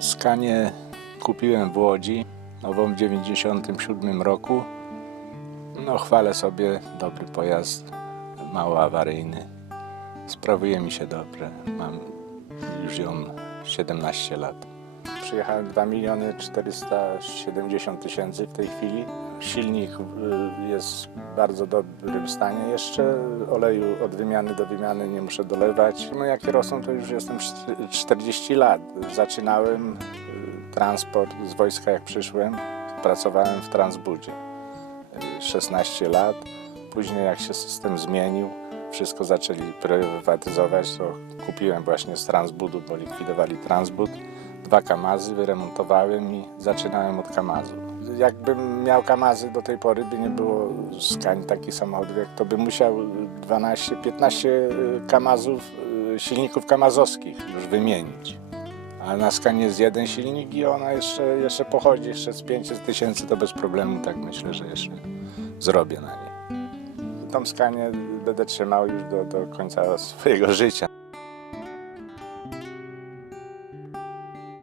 Skanie kupiłem w Łodzi, nową w 97 roku. No chwalę sobie, dobry pojazd, mało awaryjny. Sprawuje mi się dobrze. Mam już ją 17 lat. Przyjechałem 2 miliony 470 tysięcy w tej chwili. Silnik y, jest w bardzo dobrym stanie jeszcze. Oleju od wymiany do wymiany nie muszę dolewać. No jak kierowcą to już jestem czty- 40 lat. Zaczynałem y, transport z wojska jak przyszłem. Pracowałem w Transbudzie. Y, 16 lat. Później jak się system zmienił, wszystko zaczęli prywatyzować, to kupiłem właśnie z Transbudu, bo likwidowali Transbud. Dwa kamazy wyremontowałem i zaczynałem od kamazu. Jakbym miał kamazy do tej pory, by nie było skań takich samochodów, jak to by musiał 12-15 kamazów, y, silników kamazowskich już wymienić. A na skanie jest jeden silnik i ona jeszcze, jeszcze pochodzi, jeszcze z 500 tysięcy to bez problemu, tak myślę, że jeszcze zrobię na niej. Tą skanię będę trzymał już do, do końca swojego życia.